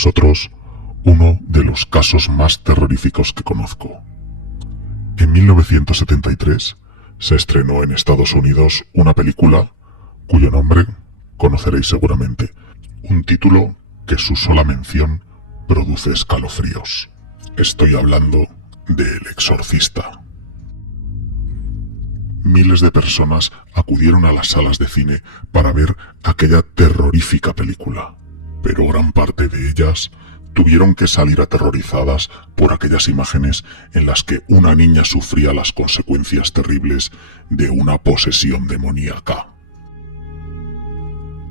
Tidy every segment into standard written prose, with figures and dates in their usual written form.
vosotros uno de los casos más terroríficos que conozco. En 1973 se estrenó en Estados Unidos una película cuyo nombre conoceréis seguramente, un título que su sola mención produce escalofríos. Estoy hablando de El Exorcista. Miles de personas acudieron a las salas de cine para ver aquella terrorífica película, pero gran parte de ellas tuvieron que salir aterrorizadas por aquellas imágenes en las que una niña sufría las consecuencias terribles de una posesión demoníaca.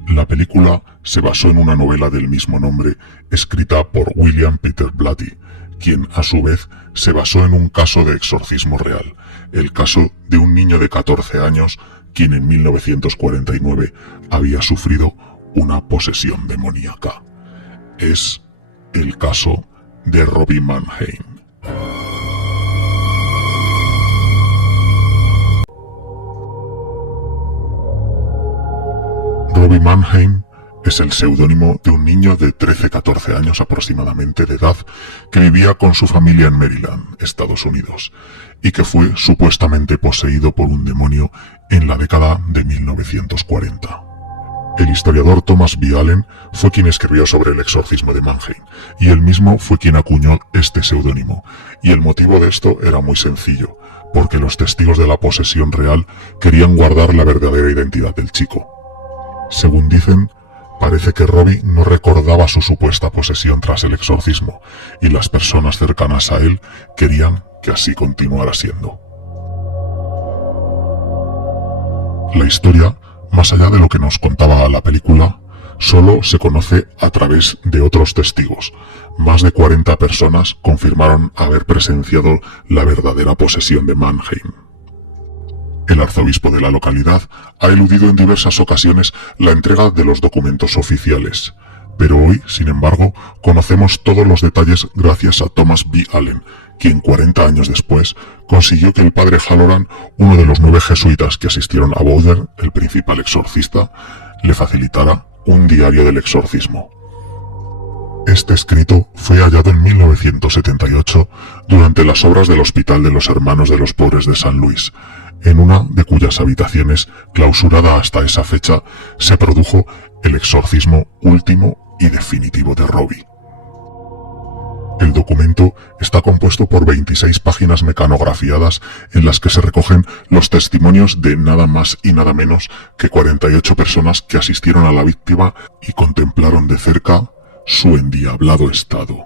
La película se basó en una novela del mismo nombre escrita por William Peter Blatty, quien a su vez se basó en un caso de exorcismo real, el caso de un niño de 14 años quien en 1949 había sufrido una posesión demoníaca. Es el caso de Robbie Mannheim. Robbie Mannheim es el seudónimo de un niño de 13-14 años aproximadamente de edad que vivía con su familia en Maryland, Estados Unidos, y que fue supuestamente poseído por un demonio en la década de 1940. El historiador Thomas B. Allen fue quien escribió sobre el exorcismo de Mannheim, y él mismo fue quien acuñó este seudónimo, y el motivo de esto era muy sencillo, porque los testigos de la posesión real querían guardar la verdadera identidad del chico. Según dicen, parece que Robbie no recordaba su supuesta posesión tras el exorcismo, y las personas cercanas a él querían que así continuara siendo. La historia, más allá de lo que nos contaba la película, solo se conoce a través de otros testigos. Más de 40 personas confirmaron haber presenciado la verdadera posesión de Mannheim. El arzobispo de la localidad ha eludido en diversas ocasiones la entrega de los documentos oficiales, pero hoy, sin embargo, conocemos todos los detalles gracias a Thomas B. Allen, quien 40 años después consiguió que el padre Halloran, uno de los 9 jesuitas que asistieron a Bowder, el principal exorcista, le facilitara un diario del exorcismo. Este escrito fue hallado en 1978 durante las obras del Hospital de los Hermanos de los Pobres de San Luis, en una de cuyas habitaciones, clausurada hasta esa fecha, se produjo el exorcismo último y definitivo de Robbie. El documento está compuesto por 26 páginas mecanografiadas en las que se recogen los testimonios de nada más y nada menos que 48 personas que asistieron a la víctima y contemplaron de cerca su endiablado estado.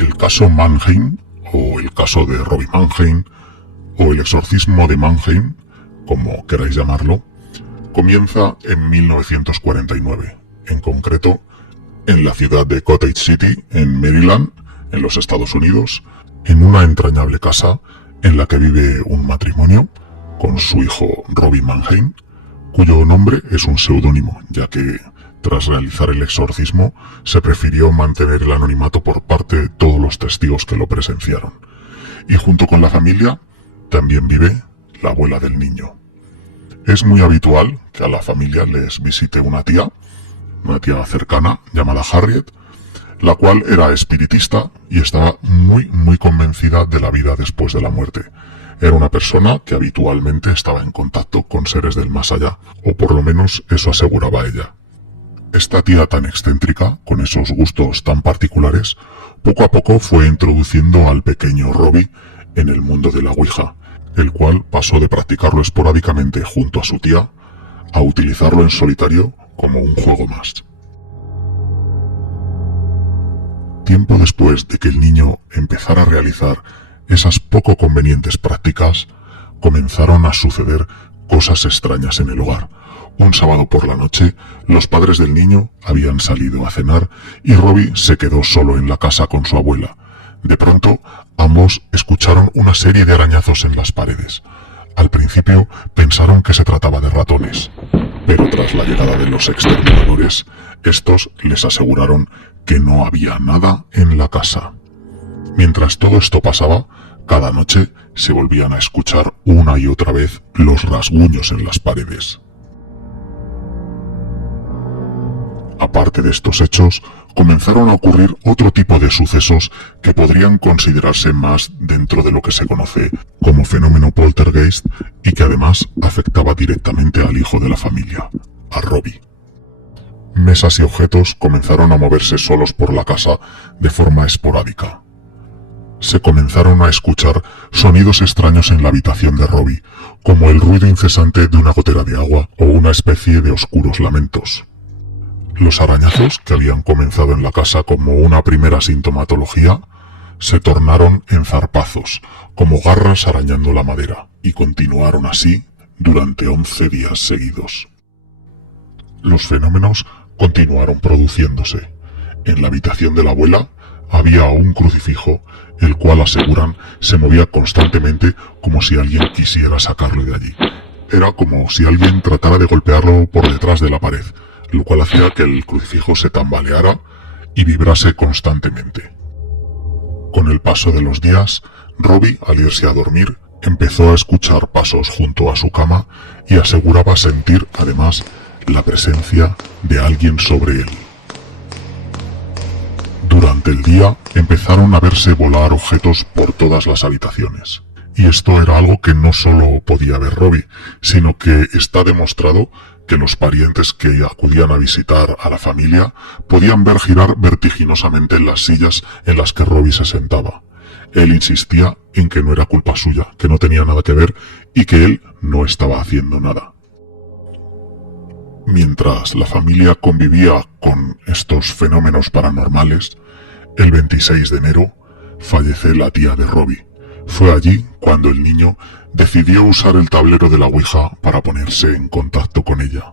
El caso Mannheim, o el caso de Robbie Mannheim, o el exorcismo de Mannheim, como queráis llamarlo, comienza en 1949, en concreto en la ciudad de Cottage City, en Maryland, en los Estados Unidos, en una entrañable casa en la que vive un matrimonio con su hijo Robbie Mannheim, cuyo nombre es un seudónimo, ya que tras realizar el exorcismo se prefirió mantener el anonimato por parte de todos los testigos que lo presenciaron. Y junto con la familia también vive la abuela del niño. Es muy habitual que a la familia les visite una tía cercana llamada Harriet, la cual era espiritista y estaba muy convencida de la vida después de la muerte. Era una persona que habitualmente estaba en contacto con seres del más allá, o por lo menos eso aseguraba ella. Esta tía tan excéntrica, con esos gustos tan particulares, poco a poco fue introduciendo al pequeño Robbie en el mundo de la Ouija, el cual pasó de practicarlo esporádicamente junto a su tía a utilizarlo en solitario como un juego más. Tiempo después de que el niño empezara a realizar esas poco convenientes prácticas, comenzaron a suceder cosas extrañas en el hogar. Un sábado por la noche, los padres del niño habían salido a cenar y Robbie se quedó solo en la casa con su abuela. De pronto, ambos escucharon una serie de arañazos en las paredes. Al principio pensaron que se trataba de ratones, pero tras la llegada de los exterminadores, estos les aseguraron que no había nada en la casa. Mientras todo esto pasaba, cada noche se volvían a escuchar una y otra vez los rasguños en las paredes. Aparte de estos hechos, comenzaron a ocurrir otro tipo de sucesos que podrían considerarse más dentro de lo que se conoce como fenómeno poltergeist y que además afectaba directamente al hijo de la familia, a Robbie. Mesas y objetos comenzaron a moverse solos por la casa de forma esporádica. Se comenzaron a escuchar sonidos extraños en la habitación de Robbie, como el ruido incesante de una gotera de agua o una especie de oscuros lamentos. Los arañazos, que habían comenzado en la casa como una primera sintomatología, se tornaron en zarpazos, como garras arañando la madera, y continuaron así durante 11 días seguidos. Los fenómenos continuaron produciéndose. En la habitación de la abuela había un crucifijo, el cual aseguran se movía constantemente como si alguien quisiera sacarlo de allí. Era como si alguien tratara de golpearlo por detrás de la pared, lo cual hacía que el crucifijo se tambaleara y vibrase constantemente. Con el paso de los días, Robbie, al irse a dormir, empezó a escuchar pasos junto a su cama y aseguraba sentir, además, la presencia de alguien sobre él. Durante el día empezaron a verse volar objetos por todas las habitaciones. Y esto era algo que no solo podía ver Robbie, sino que está demostrado que los parientes que acudían a visitar a la familia podían ver girar vertiginosamente las sillas en las que Robbie se sentaba. Él insistía en que no era culpa suya, que no tenía nada que ver y que él no estaba haciendo nada. Mientras la familia convivía con estos fenómenos paranormales, el 26 de enero fallece la tía de Robbie. Fue allí cuando el niño decidió usar el tablero de la Ouija para ponerse en contacto con ella.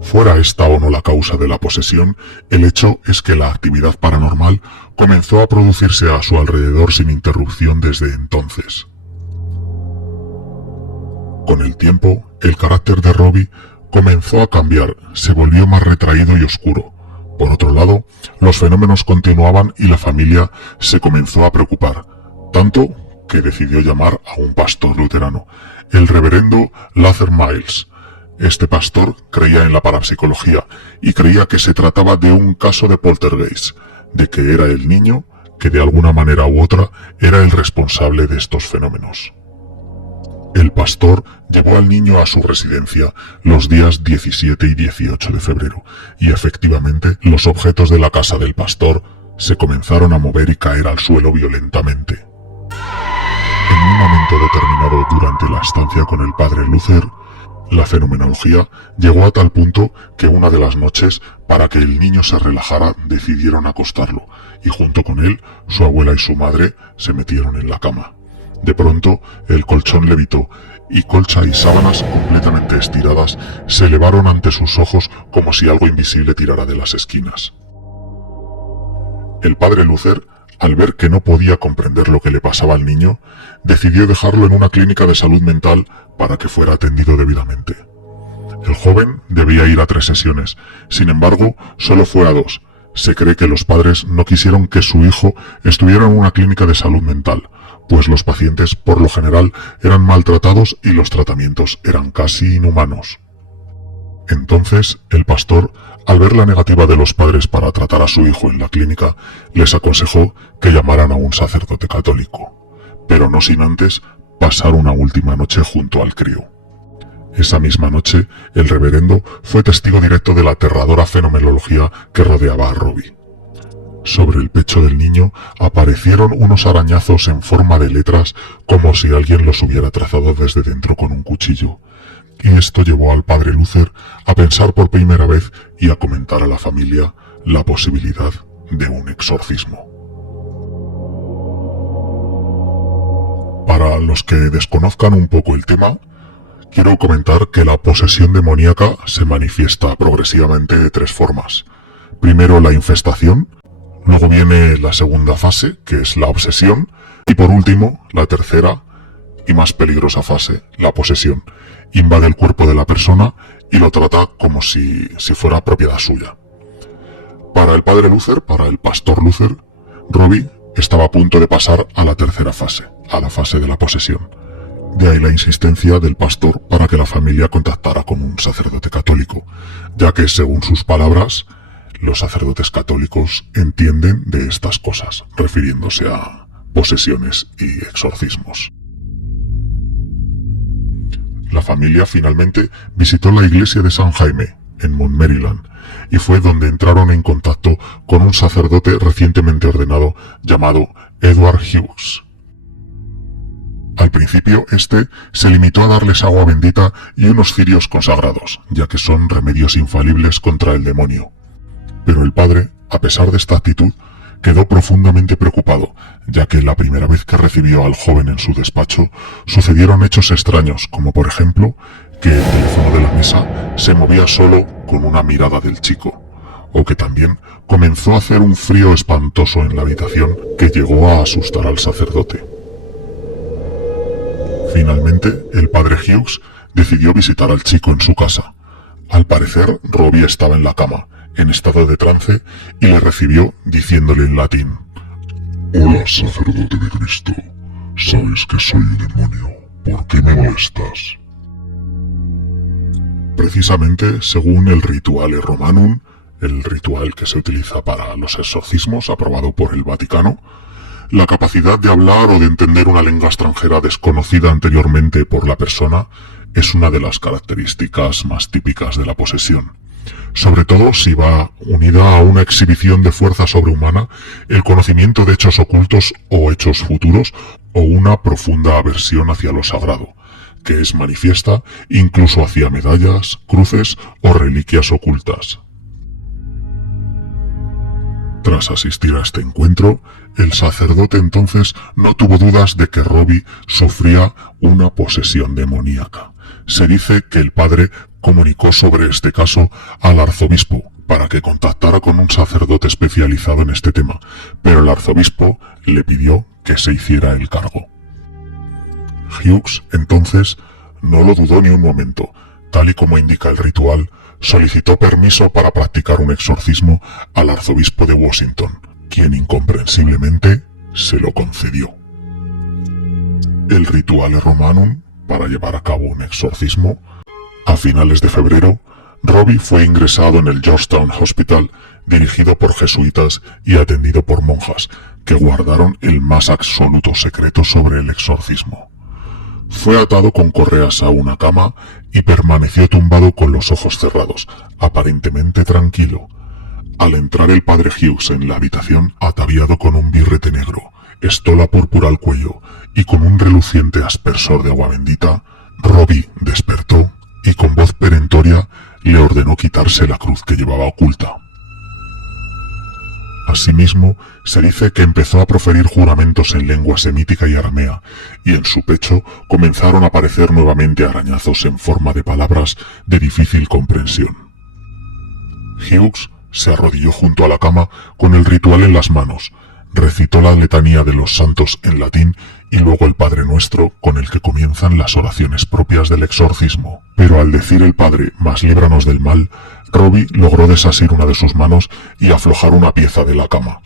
Fuera esta o no la causa de la posesión, el hecho es que la actividad paranormal comenzó a producirse a su alrededor sin interrupción desde entonces. Con el tiempo, el carácter de Robbie comenzó a cambiar, se volvió más retraído y oscuro. Por otro lado, los fenómenos continuaban y la familia se comenzó a preocupar, tanto que decidió llamar a un pastor luterano, el reverendo Luther Miles. Este pastor creía en la parapsicología y creía que se trataba de un caso de poltergeist, de que era el niño que de alguna manera u otra era el responsable de estos fenómenos. El pastor llevó al niño a su residencia los días 17 y 18 de febrero, y efectivamente los objetos de la casa del pastor se comenzaron a mover y caer al suelo violentamente. En un momento determinado durante la estancia con el padre Luther, la fenomenología llegó a tal punto que una de las noches, para que el niño se relajara, decidieron acostarlo, y junto con él, su abuela y su madre se metieron en la cama. De pronto, el colchón levitó, y colcha y sábanas completamente estiradas se elevaron ante sus ojos como si algo invisible tirara de las esquinas. El padre Luther, al ver que no podía comprender lo que le pasaba al niño, decidió dejarlo en una clínica de salud mental para que fuera atendido debidamente. El joven debía ir a 3 sesiones, sin embargo, solo fue a 2. Se cree que los padres no quisieron que su hijo estuviera en una clínica de salud mental, pues los pacientes por lo general eran maltratados y los tratamientos eran casi inhumanos. Entonces, el pastor, al ver la negativa de los padres para tratar a su hijo en la clínica, les aconsejó que llamaran a un sacerdote católico, pero no sin antes pasar una última noche junto al crío. Esa misma noche, el reverendo fue testigo directo de la aterradora fenomenología que rodeaba a Robbie. Sobre el pecho del niño aparecieron unos arañazos en forma de letras como si alguien los hubiera trazado desde dentro con un cuchillo. Y esto llevó al padre Luther a pensar por primera vez y a comentar a la familia la posibilidad de un exorcismo. Para los que desconozcan un poco el tema, quiero comentar que la posesión demoníaca se manifiesta progresivamente de 3 formas. Primero la infestación, luego viene la segunda fase, que es la obsesión, y por último, la tercera y más peligrosa fase, la posesión. Invade el cuerpo de la persona y lo trata como si fuera propiedad suya. Para el padre Luther, para el pastor Luther, Robbie estaba a punto de pasar a la tercera fase, a la fase de la posesión. De ahí la insistencia del pastor para que la familia contactara con un sacerdote católico, ya que, según sus palabras, los sacerdotes católicos entienden de estas cosas, refiriéndose a posesiones y exorcismos. La familia finalmente visitó la iglesia de San Jaime, en Montmaryland, y fue donde entraron en contacto con un sacerdote recientemente ordenado llamado Edward Hughes. Al principio, este se limitó a darles agua bendita y unos cirios consagrados, ya que son remedios infalibles contra el demonio. Pero el padre, a pesar de esta actitud, quedó profundamente preocupado, ya que la primera vez que recibió al joven en su despacho, sucedieron hechos extraños, como por ejemplo, que el teléfono de la mesa se movía solo con una mirada del chico, o que también comenzó a hacer un frío espantoso en la habitación que llegó a asustar al sacerdote. Finalmente, el padre Hughes decidió visitar al chico en su casa. Al parecer, Robbie estaba en la cama, en estado de trance, y le recibió diciéndole en latín: «Hola, sacerdote de Cristo. Sabes que soy el demonio. ¿Por qué me molestas?» Precisamente, según el Rituale Romanum, el ritual que se utiliza para los exorcismos aprobado por el Vaticano, la capacidad de hablar o de entender una lengua extranjera desconocida anteriormente por la persona es una de las características más típicas de la posesión. Sobre todo si va unida a una exhibición de fuerza sobrehumana, el conocimiento de hechos ocultos o hechos futuros, o una profunda aversión hacia lo sagrado, que es manifiesta incluso hacia medallas, cruces o reliquias ocultas. Tras asistir a este encuentro, el sacerdote entonces no tuvo dudas de que Robbie sufría una posesión demoníaca. Se dice que el padre comunicó sobre este caso al arzobispo para que contactara con un sacerdote especializado en este tema, pero el arzobispo le pidió que se hiciera el cargo. Hughes, entonces, no lo dudó ni un momento. Tal y como indica el ritual, solicitó permiso para practicar un exorcismo al arzobispo de Washington, quien incomprensiblemente se lo concedió. El Rituale Romanum, para llevar a cabo un exorcismo, a finales de febrero, Robbie fue ingresado en el Georgetown Hospital, dirigido por jesuitas y atendido por monjas, que guardaron el más absoluto secreto sobre el exorcismo. Fue atado con correas a una cama y permaneció tumbado con los ojos cerrados, aparentemente tranquilo. Al entrar el padre Hughes en la habitación, ataviado con un birrete negro, estola púrpura al cuello y con un reluciente aspersor de agua bendita, Robbie despertó y con voz perentoria le ordenó quitarse la cruz que llevaba oculta. Asimismo, se dice que empezó a proferir juramentos en lengua semítica y aramea, y en su pecho comenzaron a aparecer nuevamente arañazos en forma de palabras de difícil comprensión. Hughes se arrodilló junto a la cama con el ritual en las manos, recitó la letanía de los santos en latín y luego el Padre Nuestro, con el que comienzan las oraciones propias del exorcismo. Pero al decir el Padre, mas líbranos del mal, Robbie logró desasir una de sus manos y aflojar una pieza de la cama.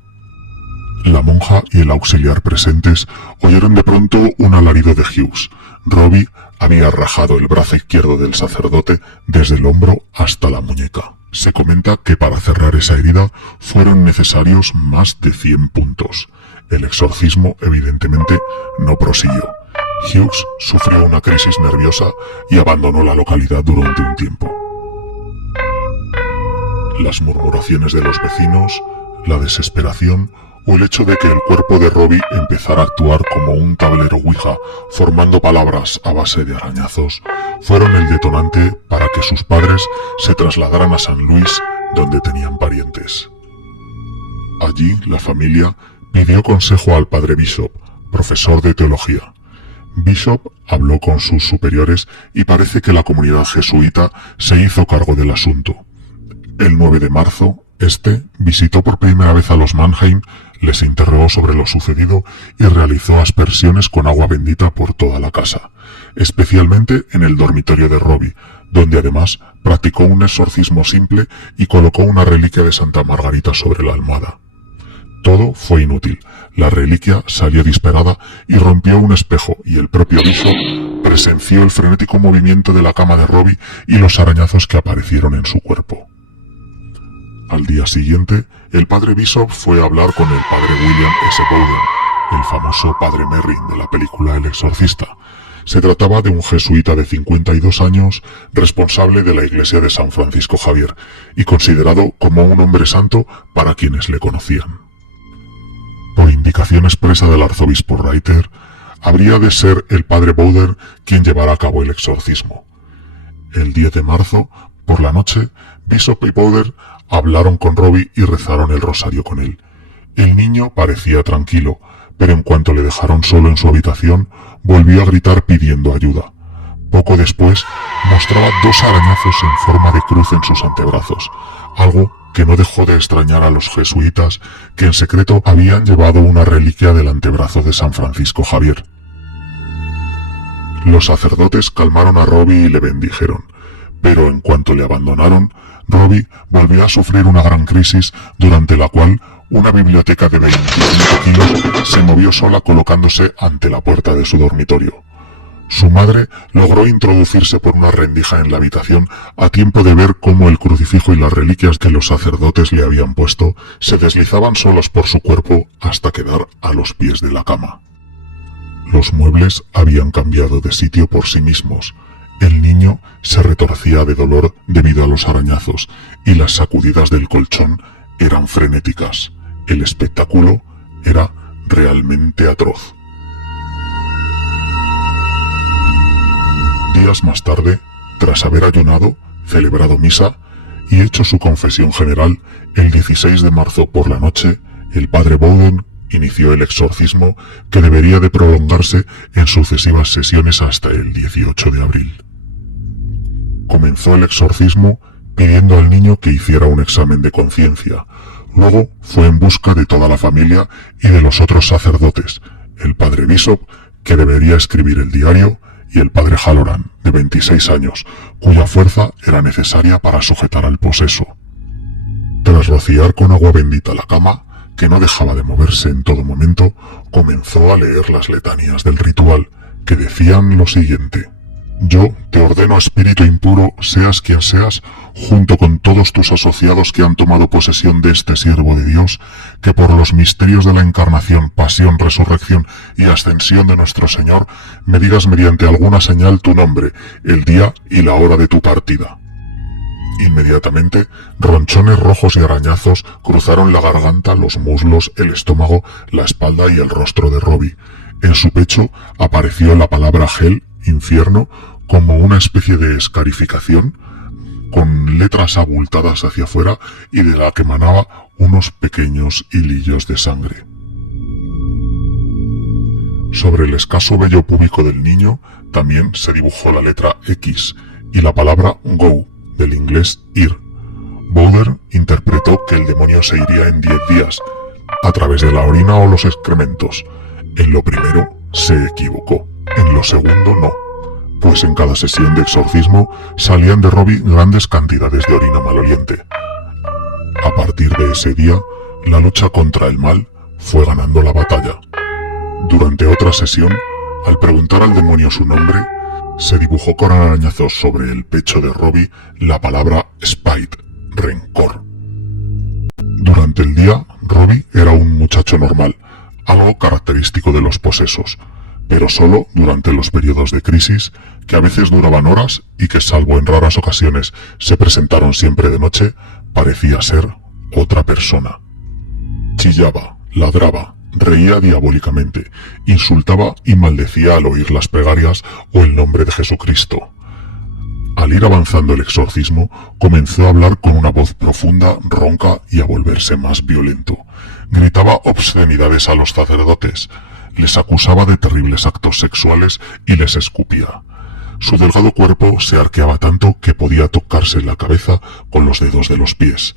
La monja y el auxiliar presentes oyeron de pronto un alarido de Hughes. Robbie había rajado el brazo izquierdo del sacerdote desde el hombro hasta la muñeca. Se comenta que para cerrar esa herida fueron necesarios más de 100 puntos. El exorcismo, evidentemente, no prosiguió. Hughes sufrió una crisis nerviosa y abandonó la localidad durante un tiempo. Las murmuraciones de los vecinos, la desesperación o el hecho de que el cuerpo de Robbie empezara a actuar como un tablero Ouija, formando palabras a base de arañazos, fueron el detonante para que sus padres se trasladaran a San Luis, donde tenían parientes. Allí, la familia pidió consejo al padre Bishop, profesor de teología. Bishop habló con sus superiores y parece que la comunidad jesuita se hizo cargo del asunto. El 9 de marzo, visitó por primera vez a los Mannheim, les interrogó sobre lo sucedido y realizó aspersiones con agua bendita por toda la casa, especialmente en el dormitorio de Robbie, donde además practicó un exorcismo simple y colocó una reliquia de Santa Margarita sobre la almohada. Todo fue inútil. La reliquia salió disparada y rompió un espejo, y el propio Bishop presenció el frenético movimiento de la cama de Robbie y los arañazos que aparecieron en su cuerpo. Al día siguiente, el padre Bishop fue a hablar con el padre William S. Bowden, el famoso padre Merrin de la película El Exorcista. Se trataba de un jesuita de 52 años, responsable de la iglesia de San Francisco Javier, y considerado como un hombre santo para quienes le conocían. Por indicación expresa del arzobispo Reiter, habría de ser el padre Bowden quien llevara a cabo el exorcismo. El 10 de marzo, por la noche, Bishop y Bowden hablaron con Robbie y rezaron el rosario con él. El niño parecía tranquilo, pero en cuanto le dejaron solo en su habitación, volvió a gritar pidiendo ayuda. Poco después, mostraba 2 arañazos en forma de cruz en sus antebrazos, algo que no dejó de extrañar a los jesuitas, que en secreto habían llevado una reliquia del antebrazo de San Francisco Javier. Los sacerdotes calmaron a Robbie y le bendijeron, pero en cuanto le abandonaron, Robbie volvió a sufrir una gran crisis, durante la cual una biblioteca de 25 kilos se movió sola colocándose ante la puerta de su dormitorio. Su madre logró introducirse por una rendija en la habitación a tiempo de ver cómo el crucifijo y las reliquias que los sacerdotes le habían puesto se deslizaban solos por su cuerpo hasta quedar a los pies de la cama. Los muebles habían cambiado de sitio por sí mismos. El niño se retorcía de dolor debido a los arañazos y las sacudidas del colchón eran frenéticas. El espectáculo era realmente atroz. Días más tarde, tras haber ayunado, celebrado misa y hecho su confesión general, el 16 de marzo por la noche, el padre Bowden inició el exorcismo, que debería de prolongarse en sucesivas sesiones hasta el 18 de abril. Comenzó el exorcismo pidiendo al niño que hiciera un examen de conciencia. Luego fue en busca de toda la familia y de los otros sacerdotes, el padre Bishop, que debería escribir el diario, y el padre Halloran, de 26 años, cuya fuerza era necesaria para sujetar al poseso. Tras rociar con agua bendita la cama, que no dejaba de moverse en todo momento, comenzó a leer las letanías del ritual, que decían lo siguiente: Yo te ordeno, espíritu impuro, seas quien seas, junto con todos tus asociados que han tomado posesión de este siervo de Dios, que por los misterios de la encarnación, pasión, resurrección y ascensión de nuestro Señor, me digas mediante alguna señal tu nombre, el día y la hora de tu partida. Inmediatamente, ronchones rojos y arañazos cruzaron la garganta, los muslos, el estómago, la espalda y el rostro de Robbie. En su pecho apareció la palabra Hell, infierno, como una especie de escarificación, con letras abultadas hacia afuera y de la que emanaba unos pequeños hilillos de sangre. Sobre el escaso vello púbico del niño también se dibujó la letra X y la palabra Go, del inglés ir. Bowden interpretó que el demonio se iría en 10 días, a través de la orina o los excrementos. En lo primero se equivocó, en lo segundo no, pues en cada sesión de exorcismo salían de Robbie grandes cantidades de orina maloliente. A partir de ese día, la lucha contra el mal fue ganando la batalla. Durante otra sesión, al preguntar al demonio su nombre, se dibujó con arañazos sobre el pecho de Robbie la palabra Spite, rencor. Durante el día, Robbie era un muchacho normal, algo característico de los posesos, pero solo durante los periodos de crisis, que a veces duraban horas y que, salvo en raras ocasiones, se presentaron siempre de noche, parecía ser otra persona. Chillaba, ladraba, reía diabólicamente, insultaba y maldecía al oír las plegarias o el nombre de Jesucristo. Al ir avanzando el exorcismo, comenzó a hablar con una voz profunda, ronca y a volverse más violento. Gritaba obscenidades a los sacerdotes, les acusaba de terribles actos sexuales y les escupía. Su delgado cuerpo se arqueaba tanto que podía tocarse la cabeza con los dedos de los pies.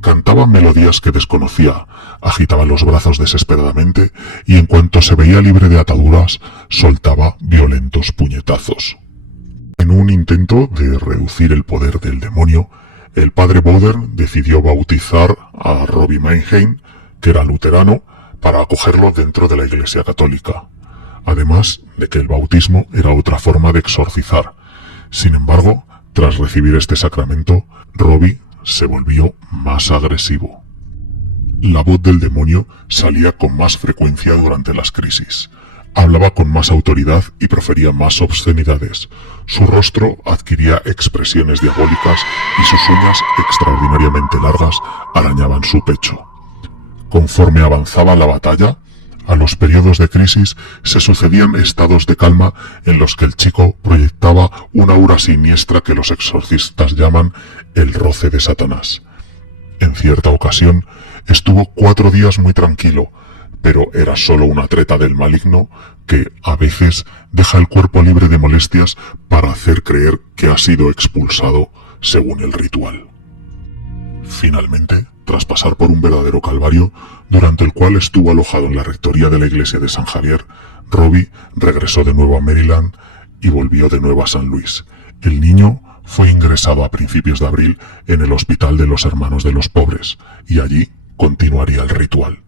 Cantaba melodías que desconocía, agitaba los brazos desesperadamente y en cuanto se veía libre de ataduras, soltaba violentos puñetazos. En un intento de reducir el poder del demonio, el padre Bowden decidió bautizar a Robbie Mannheim, que era luterano, para acogerlo dentro de la Iglesia Católica, además de que el bautismo era otra forma de exorcizar. Sin embargo, tras recibir este sacramento, Robbie se volvió más agresivo. La voz del demonio salía con más frecuencia durante las crisis. Hablaba con más autoridad y profería más obscenidades. Su rostro adquiría expresiones diabólicas y sus uñas extraordinariamente largas arañaban su pecho. Conforme avanzaba la batalla, a los periodos de crisis se sucedían estados de calma en los que el chico proyectaba una aura siniestra que los exorcistas llaman el roce de Satanás. En cierta ocasión estuvo 4 días muy tranquilo, pero era solo una treta del maligno que, a veces, deja el cuerpo libre de molestias para hacer creer que ha sido expulsado según el ritual. Finalmente, tras pasar por un verdadero calvario, durante el cual estuvo alojado en la rectoría de la iglesia de San Javier, Robbie regresó de nuevo a Maryland y volvió de nuevo a San Luis. El niño fue ingresado a principios de abril en el Hospital de los Hermanos de los Pobres, y allí continuaría el ritual.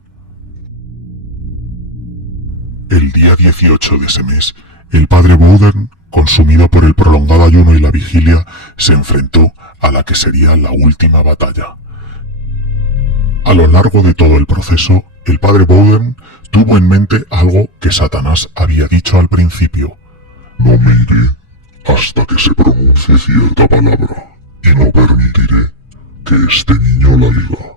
El día 18 de ese mes, el padre Bowden, consumido por el prolongado ayuno y la vigilia, se enfrentó a la que sería la última batalla. A lo largo de todo el proceso, el padre Bowden tuvo en mente algo que Satanás había dicho al principio. No me iré hasta que se pronuncie cierta palabra, y no permitiré que este niño la diga.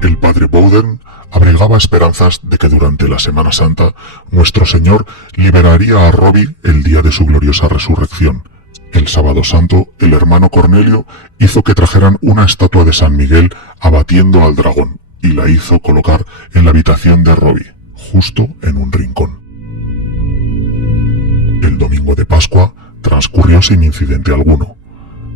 El padre Bowden abrigaba esperanzas de que durante la Semana Santa nuestro Señor liberaría a Robbie el día de su gloriosa resurrección. El sábado santo, el hermano Cornelio hizo que trajeran una estatua de San Miguel abatiendo al dragón y la hizo colocar en la habitación de Robbie, justo en un rincón. El domingo de Pascua transcurrió sin incidente alguno.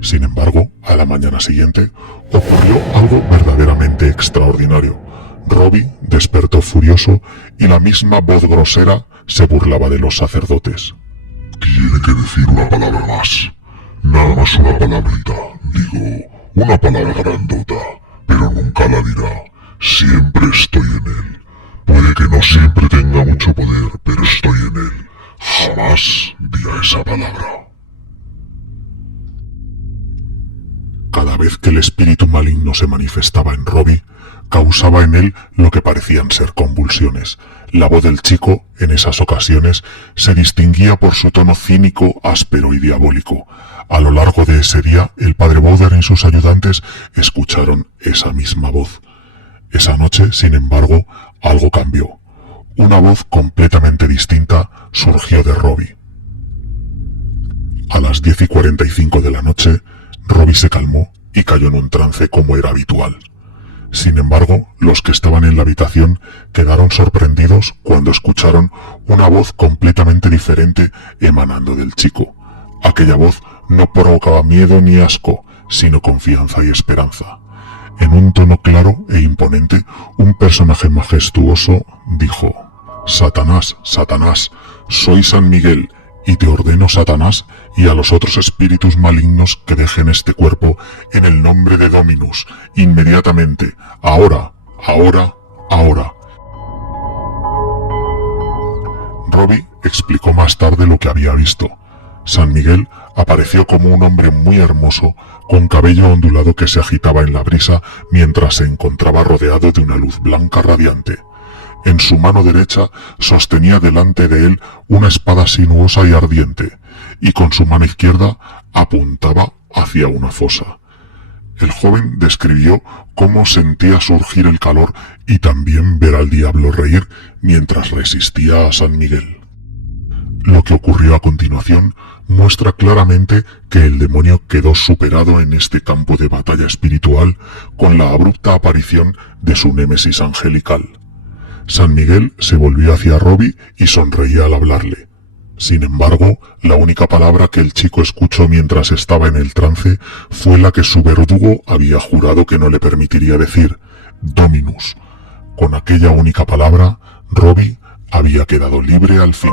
Sin embargo, a la mañana siguiente ocurrió algo verdaderamente extraordinario. Robbie despertó furioso y la misma voz grosera se burlaba de los sacerdotes. Tiene que decir una palabra más. Nada más una palabrita. Digo, una palabra grandota. Pero nunca la dirá. Siempre estoy en él. Puede que no siempre tenga mucho poder, pero estoy en él. Jamás dirá esa palabra. Cada vez que el espíritu maligno se manifestaba en Robbie, causaba en él lo que parecían ser convulsiones. La voz del chico, en esas ocasiones, se distinguía por su tono cínico, áspero y diabólico. A lo largo de ese día, el padre Bowden y sus ayudantes escucharon esa misma voz. Esa noche, sin embargo, algo cambió. Una voz completamente distinta surgió de Robbie. A las 10:45 de la noche, Robbie se calmó y cayó en un trance como era habitual. Sin embargo, los que estaban en la habitación quedaron sorprendidos cuando escucharon una voz completamente diferente emanando del chico. Aquella voz no provocaba miedo ni asco, sino confianza y esperanza. En un tono claro e imponente, un personaje majestuoso dijo: «Satanás, Satanás, soy San Miguel, y te ordeno, Satanás, y a los otros espíritus malignos que dejen este cuerpo en el nombre de Dominus, inmediatamente, ahora, ahora, ahora». Robbie explicó más tarde lo que había visto. San Miguel apareció como un hombre muy hermoso, con cabello ondulado que se agitaba en la brisa mientras se encontraba rodeado de una luz blanca radiante. En su mano derecha sostenía delante de él una espada sinuosa y ardiente, y con su mano izquierda apuntaba hacia una fosa. El joven describió cómo sentía surgir el calor y también ver al diablo reír mientras resistía a San Miguel. Lo que ocurrió a continuación muestra claramente que el demonio quedó superado en este campo de batalla espiritual con la abrupta aparición de su némesis angelical. San Miguel se volvió hacia Robbie y sonreía al hablarle. Sin embargo, la única palabra que el chico escuchó mientras estaba en el trance fue la que su verdugo había jurado que no le permitiría decir: Dominus. Con aquella única palabra, Robbie había quedado libre al fin.